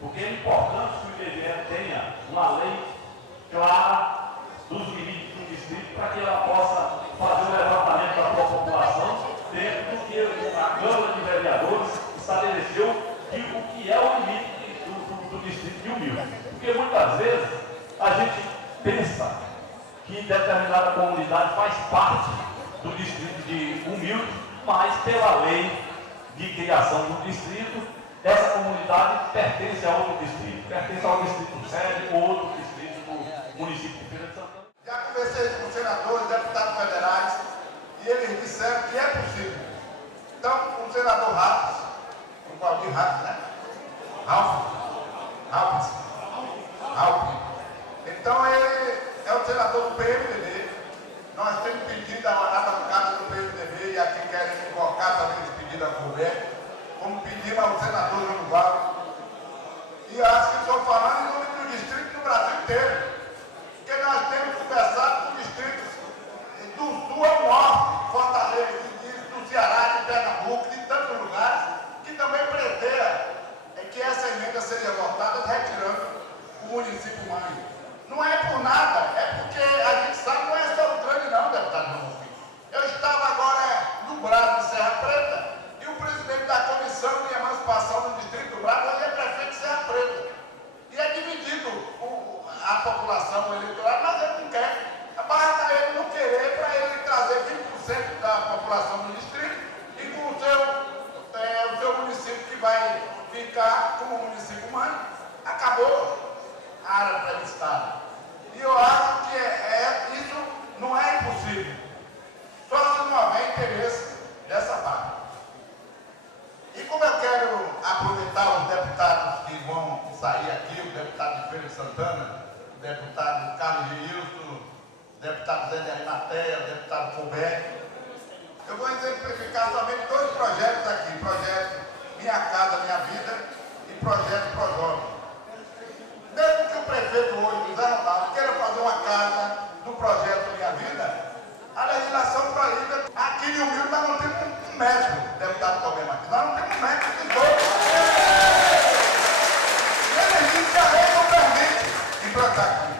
Porque é importante que o IBGE tenha uma lei clara dos limites do distrito para que ela possa fazer o levantamento da sua população dentro do que a Câmara de Vereadores estabeleceu o que é o limite do distrito de Humilde. Porque muitas vezes a gente pensa que determinada comunidade faz parte do distrito de Humilde, mas pela lei de criação do distrito, essa comunidade pertence a outro distrito, pertence ao distrito sede ou outro distrito do município de Feira de Santana. Já conversei com senadores, deputados federais, e eles disseram que é possível. Então, o senador Ralph, o Valdir Ralph, né? Ralph. Então, ele é o senador do PMDB. Nós temos pedido a bancada do PMDB, e aqui querem invocar também esse pedido a governo, como pedimos ao senador João Val. E acho que estou falando em nome do distrito do Brasil inteiro. Porque nós temos conversado com distritos do sul ao norte, Fortaleza, do Ceará, de Pernambuco, de tantos lugares, que também pretendem que essa emenda seja votada retirando o município mãe. Não é por nada, é porque a gente sabe que não é só o grande não, deputado Ramos. Eu estava agora no Brás de Serra Preta e o presidente da Comissão de Emancipação do Distrito do Brás, ele é prefeito de Serra Preta. E é dividido a população eleitoral, mas ele não quer. Basta ele não querer para ele trazer 20% da população do distrito e com o seu município que vai ficar como município mãe, acabou a área pré-listada. E eu acho que isso não é impossível. Só se não houver interesse dessa parte. E como eu quero aproveitar os deputados que vão sair aqui, o deputado de Feira de Santana, o deputado Carlos Gilson, o deputado Zé de Arimateia, o deputado Fulberto, eu vou exemplificar somente dois projetos aqui, projeto Minha Casa Minha Vida e projeto ProJovem. Mesmo que o prefeito hoje, José Ronaldo, queira fazer uma casa do projeto Minha Vida, a legislação proíbe. Aqui em Humilde nós não temos um médico, deputado Tomé Martins, nós não temos um médico de todos. Eles dizem que a lei não permite implantar aqui.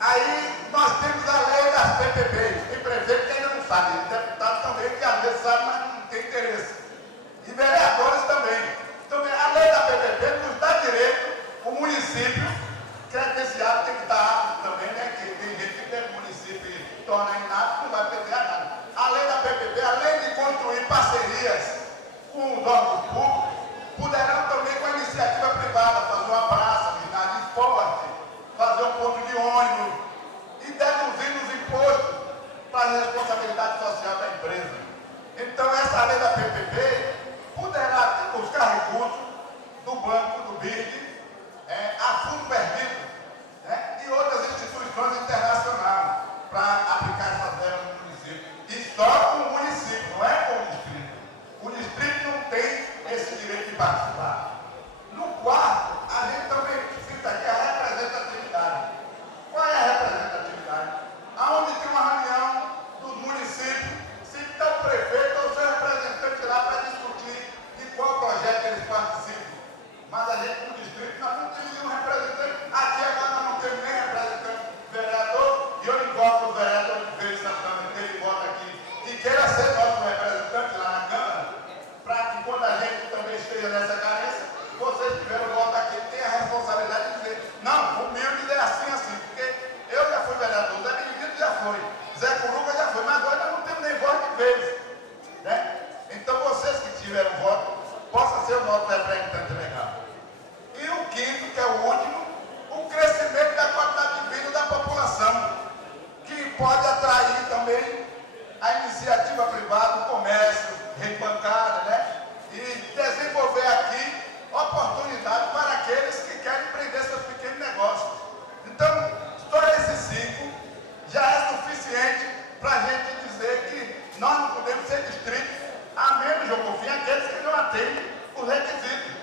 Aí nós temos a lei das PPPs, tem prefeito que ainda não sabe, deputado também que às vezes sabe, mas não tem interesse. E vereadores também. Então, a lei da PPP nos dá direito, o município credenciado tem que estar apto também, né? Que tem gente que tem município e torna inapto, não vai perder nada. A lei da PPP, além de construir parcerias com os órgãos públicos, poderão também com a iniciativa privada fazer uma praça, ginásio de esporte, fazer um ponto de ônibus e deduzir os impostos para a responsabilidade social da empresa. Então, essa lei da PPP poderá buscar recursos do banco, do BID, a fundo perdido, né, e outras instituições internacionais para aplicar essas verbas no município. E só com o município, não é com o distrito. O distrito não tem esse direito de participar. No quarto, a gente também cita aqui a representatividade. Qual é a representatividade? Aonde tem uma reunião dos municípios, cita o prefeito ou o seu representante lá para discutir de qual projeto eles participam. Mas a gente no distrito, nós não temos nenhum representante. Aqui agora nós não temos nem representante vereador, e eu invoco o vereador de Feira de Santana, que ele vota aqui, que queira ser nosso representante lá na Câmara, para que quando a gente também esteja nessa carência, vocês tiverem o voto aqui, tenham a responsabilidade de dizer, não, o meu é assim, assim, porque eu já fui vereador, Zé Benedito já foi, Zé Curuca já foi, mas agora nós não temos nem voto de vez, né? Então vocês que tiveram voto, possa ser o nosso representante legal. E o quinto, que é o último, o crescimento da qualidade de vida da população, que pode atrair também a iniciativa privada, o comércio, rede bancária, né? E desenvolver aqui oportunidades para aqueles que querem empreender seus pequenos negócios. Então, só esses 5 já é suficiente para a gente dizer que nós não podemos ser distritos, a menos, João Confim, aqueles que não atendem os requisitos.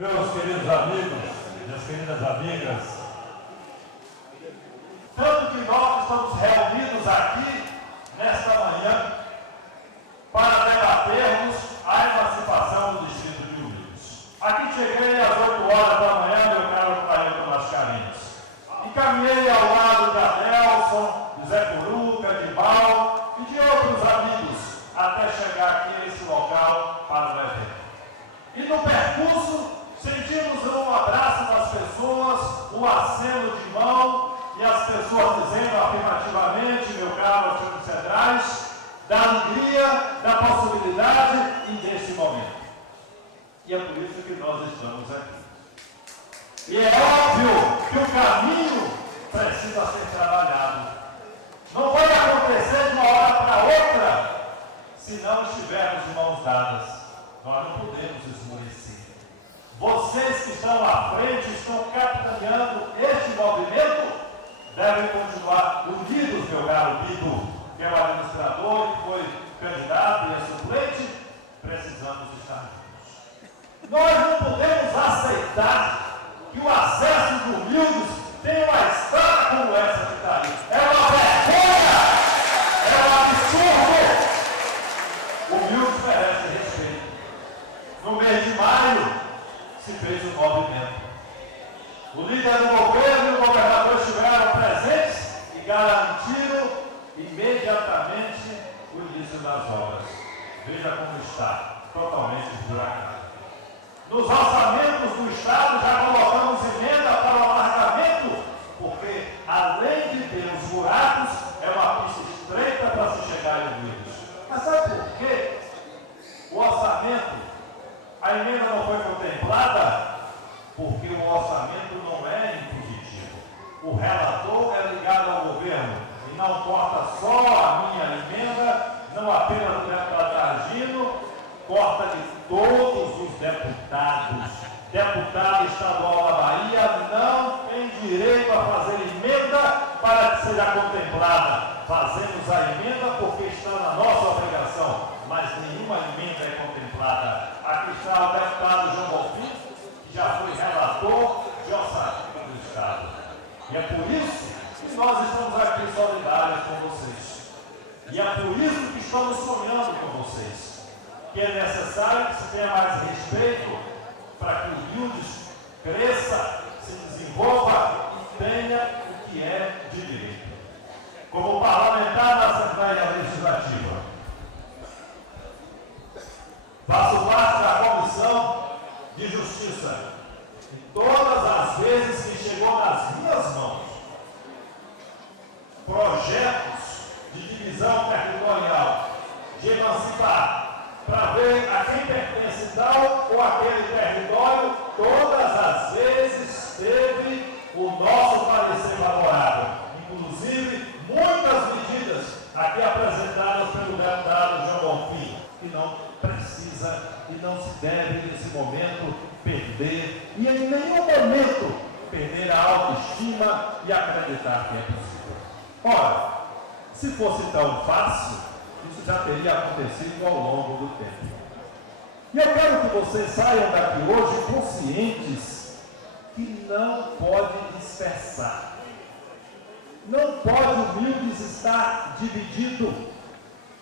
Meus queridos amigos, minhas queridas amigas, tanto que nós estamos reunidos aqui nesta manhã para debatermos a emancipação do distrito de Unidos. Aqui cheguei às 8 horas da manhã, meu caro Ailton Mascarenhas, e caminhei ao lado de Adelson, de Zé Coruca, de Val e de outros amigos até chegar aqui nesse local para o evento. E no percurso sentimos um abraço das pessoas, um aceno de mão e as pessoas dizendo afirmativamente, meu caro Alfredo Cedrais, da alegria, da possibilidade e desse momento. E é por isso que nós estamos aqui. E é óbvio que o caminho precisa ser trabalhado. Não vai acontecer de uma hora para outra se não estivermos de mãos dadas. Nós não podemos esmorecer. Vocês que estão à frente, estão capitaneando este movimento, devem continuar unidos, meu caro Bido, que é o administrador e que foi candidato e é suplente. Precisamos estar juntos. Nós não podemos aceitar que o acesso do Humildes tenha uma estrada como essa que está aí. É uma vergonha! É um absurdo! O Humildes merece respeito. No mês de maio, se fez um movimento. O líder do governo e o governador estiveram presentes e garantiram imediatamente o início das obras. Veja como está, totalmente esburacado. Nos orçamentos do Estado já colocamos emenda para o alargamento, porque além de ter os buracos, é uma pista estreita para se chegar em Unidos. Mas sabe por quê? O orçamento, a emenda não foi contemplada porque o orçamento não é impositivo. O relator é ligado ao governo e não corta só a minha emenda, não apenas do deputado Argino, corta de todos os deputados. Deputado estadual da Bahia não tem direito a fazer emenda para que seja contemplada. Fazemos a emenda porque está na nossa obrigação, mas nenhuma emenda é contemplada. Aqui está o deputado João Bonfim, que já foi relator de orçamento do Estado. E é por isso que nós estamos aqui solidários com vocês. E é por isso que estamos sonhando com vocês. Que é necessário que se tenha mais respeito para que o Humildes cresça, se desenvolva e tenha o que é de direito. Como parlamentar da Assembleia Legislativa, faço parte da Comissão de Justiça e todas as vezes que chegou nas minhas mãos projetos de divisão territorial, de emancipar, para ver a quem pertence tal ou aquele território, todas as vezes teve o nosso parecer favorável. Inclusive, muitas medidas aqui apresentadas pelo deputado João Bonfim, que não precisa e não se deve, nesse momento, perder, e em nenhum momento perder a autoestima e acreditar que é possível. Ora, se fosse tão fácil, isso já teria acontecido ao longo do tempo. E eu quero que vocês saiam daqui hoje conscientes que não pode dispersar. Não pode o Humildes estar dividido.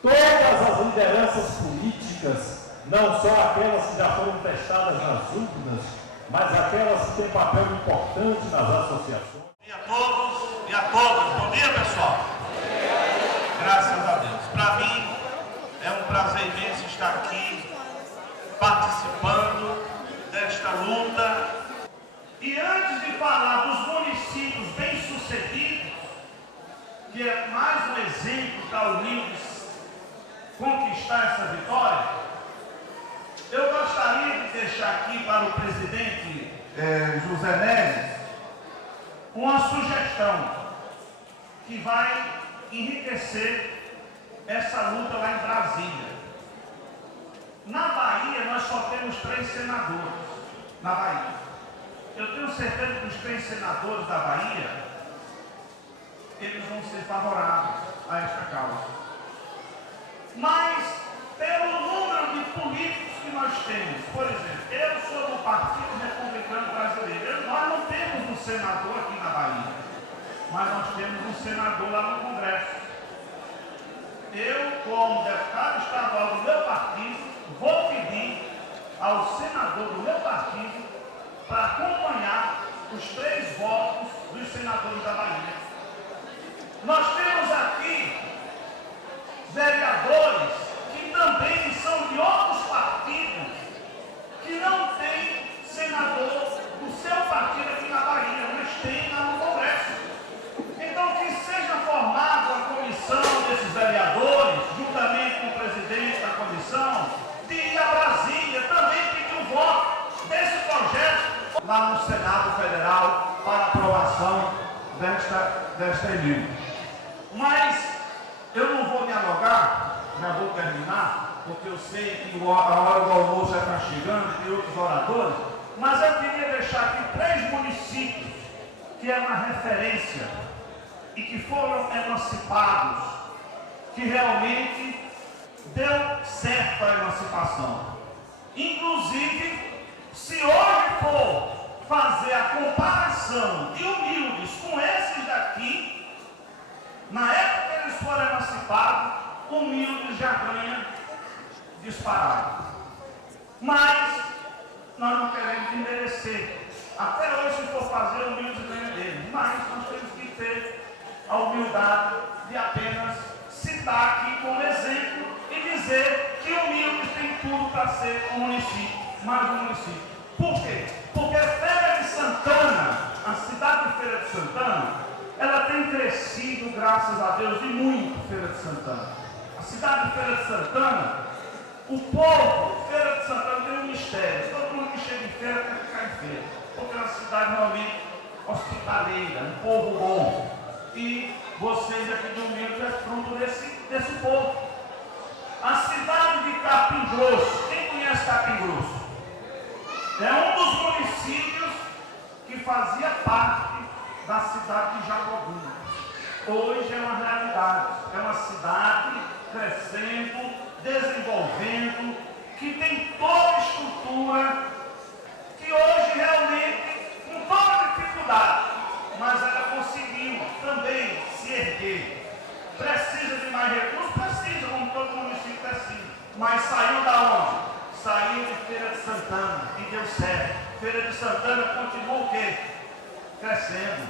Todas as lideranças políticas, não só aquelas que já foram testadas nas urnas, mas aquelas que têm papel importante nas associações. Bom dia a todos e a todas. Bom dia, pessoal. Graças a Deus. Para mim, é um prazer imenso estar aqui, participando desta luta. E antes de falar dos municípios bem-sucedidos, que é mais um exemplo para o Humildes conquistar essa vitória, eu gostaria de deixar aqui para o presidente José Neves uma sugestão que vai enriquecer essa luta lá em Brasília. Na Bahia, nós só temos 3 senadores. Na Bahia. Eu tenho certeza que os 3 senadores da Bahia, eles vão ser favoráveis a esta causa. Mas, pelo número de políticos que nós temos, por exemplo, eu sou do Partido senador aqui na Bahia, mas nós temos um senador lá no Congresso. Eu, como deputado estadual do meu partido, vou pedir ao senador do meu partido para acompanhar os 3 votos dos senadores da Bahia. Nós temos aqui vereadores que também são de outros partidos, que não tem senador do seu partido aqui na Bahia, mas tem lá no Congresso. Então, que seja formada a comissão desses vereadores, juntamente com o presidente da comissão, de ir a Brasília também pedir o voto desse projeto lá no Senado Federal para aprovação desta emenda. Mas eu não vou me alongar, já vou terminar, porque eu sei que a hora do almoço já está chegando, tem outros oradores, mas eu queria deixar aqui 3 municípios que é uma referência e que foram emancipados, que realmente deu certo a emancipação. Inclusive, se hoje for fazer a comparação de humildes com esses daqui, na época que eles foram emancipados, humildes já ganha disparado. Mas nós não queremos desmerecer. Até hoje, se for fazer, humildes ganha deles. Mas nós temos que ter a humildade de apenas citar aqui como exemplo e dizer que humildes tem tudo para ser um município, mais um município. Por quê? Porque Feira de Santana, a cidade de Feira de Santana, ela tem crescido, graças a Deus, e muito, Feira de Santana. A cidade de Feira de Santana, o povo, Feira de Santana tem um mistério. Todo mundo que chega em feira quer ficar em feira, porque é uma cidade realmente hospitaleira, um povo bom. E vocês aqui de Humildes é fruto desse povo. A cidade de Capim Grosso, quem conhece Capim Grosso? É um dos municípios que fazia parte da cidade de Jacobina. Hoje é uma realidade, é uma cidade crescendo, desenvolvendo, que tem toda a estrutura, que hoje realmente, com toda a dificuldade, mas ela conseguiu também se erguer. Precisa de mais recursos? Precisa, como todo município precisa. Mas saiu da onde? Saiu de Feira de Santana e deu certo. Feira de Santana continua o quê? Crescendo.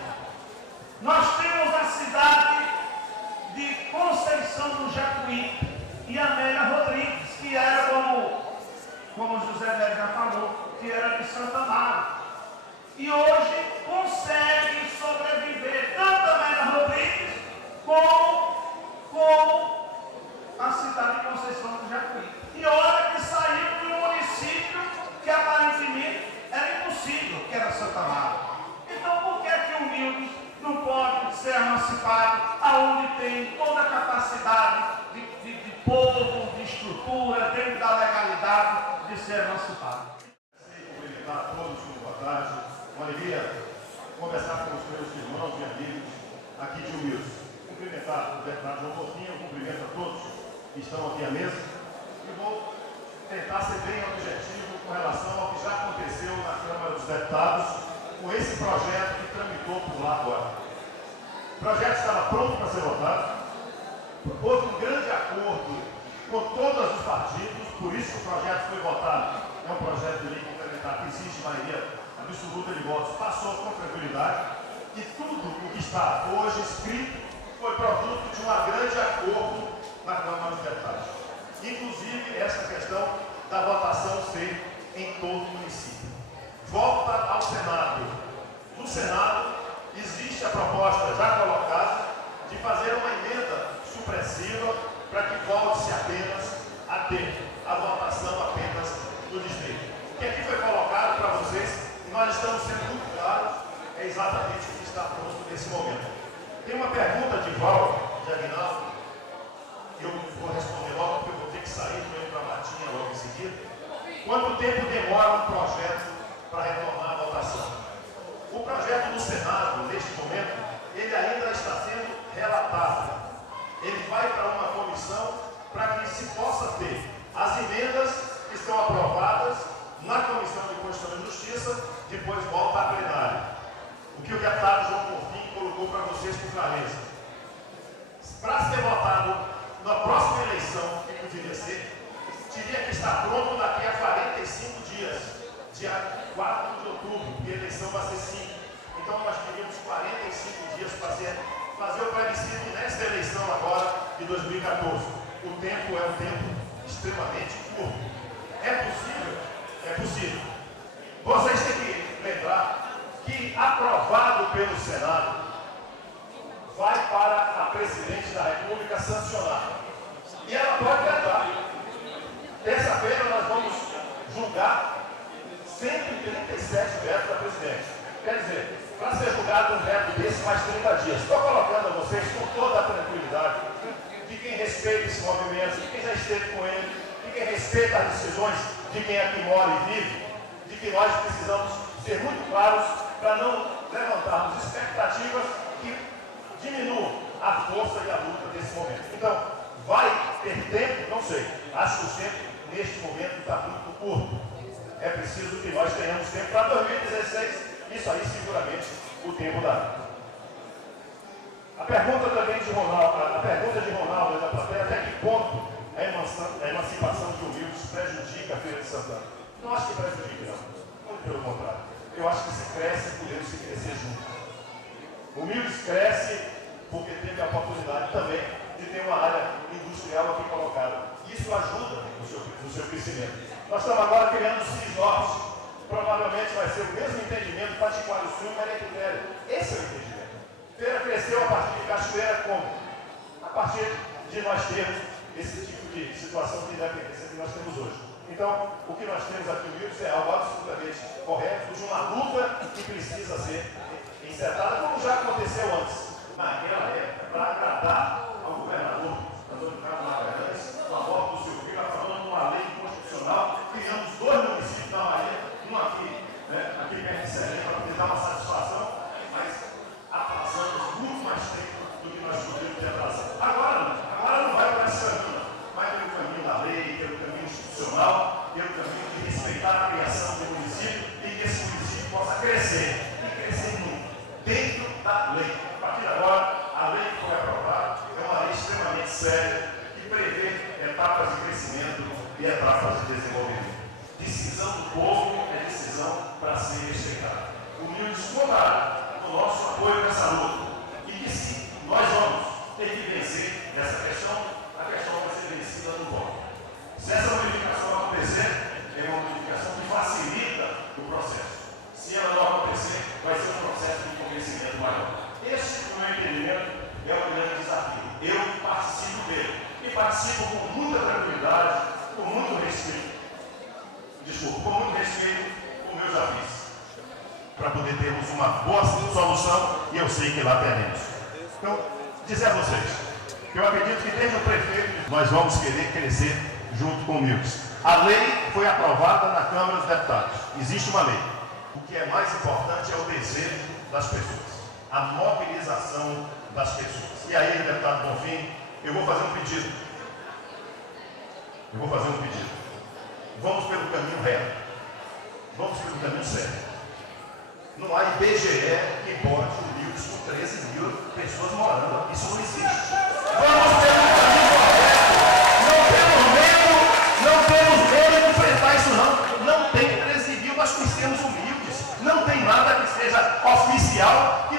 Nós temos a cidade de Conceição do Jacuí e Amélia Rodrigues, que era como José Neves já falou, que era de Santa Mara. E hoje consegue sobreviver tanto Amélia Rodrigues como a cidade de Conceição do Jacuí. E olha que saiu de um município que aparentemente era impossível, que era Santa Mara. Então por que Humildes não pode ser emancipado aonde tem toda a capacidade de povo, de estrutura, dentro da legalidade de ser emancipado? Cumprimentar a todos, boa tarde. Uma alegria conversar com os meus irmãos e amigos aqui de Humildes. Cumprimentar o deputado João Coutinho, cumprimento a todos que estão aqui à mesa e vou tentar ser bem objetivo com relação ao que já aconteceu na Câmara dos Deputados com esse projeto que tramitou por lá agora. O projeto estava pronto para ser votado, houve um grande acordo com todos os partidos, por isso que o projeto foi votado. É um projeto de lei complementar que existe maioria absoluta de votos, passou com tranquilidade, e tudo o que está hoje escrito foi produto de um grande acordo na Câmara dos Deputados. Inclusive essa questão da votação ser em todo o município. Volta ao Senado. No Senado existe a proposta já colocada de fazer uma emenda supressiva para que volte-se apenas a ter a votação apenas no distrito. O que aqui foi colocado para vocês, e nós estamos sendo muito claros, é exatamente o que está pronto nesse momento. Tem uma pergunta de Val, de Aguinaldo, e eu vou responder logo, porque eu vou ter que sair, estou indo para a Matinha logo em seguida. Quanto tempo demora um projeto para retornar a votação? O projeto do Senado, neste momento, ele ainda está sendo relatado. Ele vai para uma comissão para que se possa ter as emendas que estão aprovadas na Comissão de Constituição e Justiça, depois volta à plenária. o que o deputado João Bonfim colocou para vocês por clareza. Para ser votado na próxima eleição, que poderia ser, teria que estar pronto daqui a 45 dias, dia 4 de outubro, porque a eleição vai ser 5. Então nós teríamos 45 dias para fazer o plebiscito nesta eleição agora de 2014. O tempo é um tempo extremamente curto. É possível? É possível. Vocês têm que lembrar que, aprovado pelo Senado, vai para a presidente da República sancionar. E ela pode vetar. Terça-feira nós vamos julgar 137 vetos da presidente. Quer dizer, para ser julgado um veto desse, mais 30 dias. Estou colocando a vocês com toda a tranquilidade de quem respeita esse movimento, de quem já esteve com ele, de quem respeita as decisões de quem aqui mora e vive, de que nós precisamos ser muito claros para não levantarmos expectativas que diminuam a força e a luta desse momento. Então, vai ter tempo? Não sei. Acho que o tempo, neste momento, está muito curto. É preciso que nós tenhamos tempo para 2016. Isso aí, seguramente, o tempo dá. A pergunta também de Ronaldo da plateia, até que ponto a emancipação de humildes prejudica a Feira de Santana? Não acho que prejudica, não. Muito pelo contrário. Eu acho que se cresce, podemos se crescer juntos. Humildes cresce porque teve a oportunidade também de ter uma área industrial aqui colocada. Isso ajuda no seu crescimento. Nós estamos agora criando o CIS-Norte. Provavelmente vai ser o mesmo entendimento para Tiquara do Sul e Maria Quitéria. Esse é o entendimento. Feira cresceu a partir de Cachoeira como? A partir de nós termos esse tipo de situação de independência que nós temos hoje. Então, o que nós temos aqui no Wilson é algo absolutamente correto, de uma luta que precisa ser encetada, como já aconteceu antes. Naquela época, para agradar ao governador Antônio Carlos Magalhães, com a morte do seu filho, falando de uma lei constitucional, criamos 2 municípios da Bahia, um aqui, aqui perto de Serém, para tentar uma satisfação, mas atrasamos muito mais tempo do que nós podíamos ter atrasado. Agora não vai para esse caminho, vai pelo caminho da lei, pelo caminho institucional, pelo caminho de respeitar a criação do município e que esse município possa crescer, e crescer muito, dentro da lei. A partir de agora, a lei que foi aprovada é uma lei extremamente séria, que prevê etapas de crescimento e etapas de desenvolvimento. Decisão do povo é decisão para ser respeitada. Humildes contará com o nosso apoio nessa luta. E que sim, nós vamos ter que vencer essa questão, a questão vai ser vencida no voto. Se essa modificação acontecer, é uma modificação que facilita o processo. Se ela não acontecer, vai ser um processo de convencimento maior. Esse, no meu entendimento, é o grande desafio. Eu participo dele. E participo com muita tranquilidade, com muito respeito. Com muito respeito, como eu já fiz, para poder termos uma boa solução, e eu sei que lá teremos. Então, dizer a vocês, que eu acredito que desde o prefeito, nós vamos querer crescer junto com o Milks. A lei foi aprovada na Câmara dos Deputados. Existe uma lei. O que é mais importante é o desejo das pessoas, a mobilização das pessoas. E aí, deputado Bonfim, eu vou fazer um pedido. Vamos pelo caminho reto. Vamos pelo caminho certo. Não há IBGE que bote o Milks com 13 mil pessoas morando. Isso não existe. Vamos pelo caminho correto. Não temos medo de enfrentar isso não. Não tem 13 mil, nós conhecemos o Milks. Não tem nada que seja oficial que